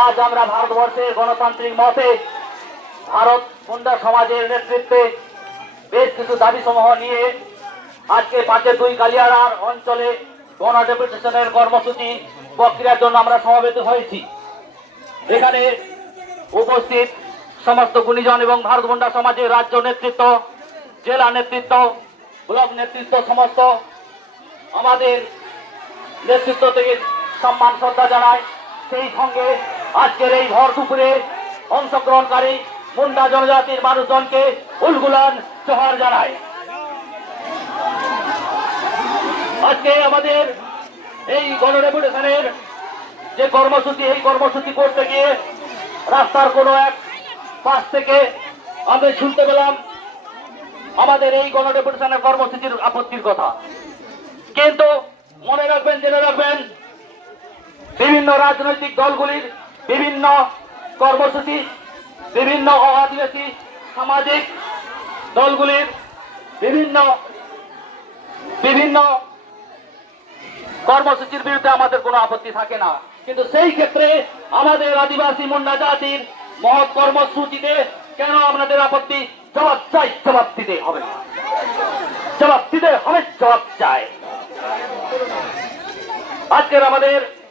আজ আমরা ভারতবর্ষের গণতান্ত্রিক মতে ভারত মুন্ডা সমাজের নেতৃত্বে বেশ কিছু দাবি সমূহ নিয়ে আজকে পাঁচের দুই কালিয়ারার অঞ্চলে গণ ডেপুটেশনের কর্মসূচি প্রক্রিয়ার জন্য আমরা সমবেত হয়েছি। এখানে উপস্থিত সমস্ত গুণীজন এবং ভারত মুন্ডা সমাজের রাজ্য নেতৃত্ব, জেলা নেতৃত্ব, ব্লক নেতৃত্ব সমস্ত আমাদের নেতৃত্ব থেকে সম্মান, শ্রদ্ধা জানায়। সেই সঙ্গে আজকের এই ভর দুপুরে অংশগ্রহণকারী মুন্ডা জনজাতির মানুষজনকে উলগুলান জোহার জানায়। আজকে আমাদের এই গণডেপুটেশনের যে কর্মসূচি, এই কর্মসূচি করতে গিয়ে রাস্তার কোনো এক পাশ থেকে আমি শুনতে পেলাম আমাদের এই গণডেপুটেশনের কর্মসূচির আপত্তির কথা। কিন্তু মনে রাখবেন, জেনে রাখবেন, বিভিন্ন রাজনৈতিক দলগুলির বিভিন্ন কর্মসূচি, বিভিন্ন আদিবাসী সামাজিক দলগুলির বিভিন্ন বিভিন্ন কর্মসূচির বিরুদ্ধে আমাদের কোনো আপত্তি থাকে না। কিন্তু সেই ক্ষেত্রে আমাদের আদিবাসী মুন্ডা জাতির মহৎ কর্মসূচিতে কেন আপনাদের আপত্তি? জবাব চাই, জবাব দিতে হবে। জবাব দিতে হবে, জবাব চাই। আজকের আমাদের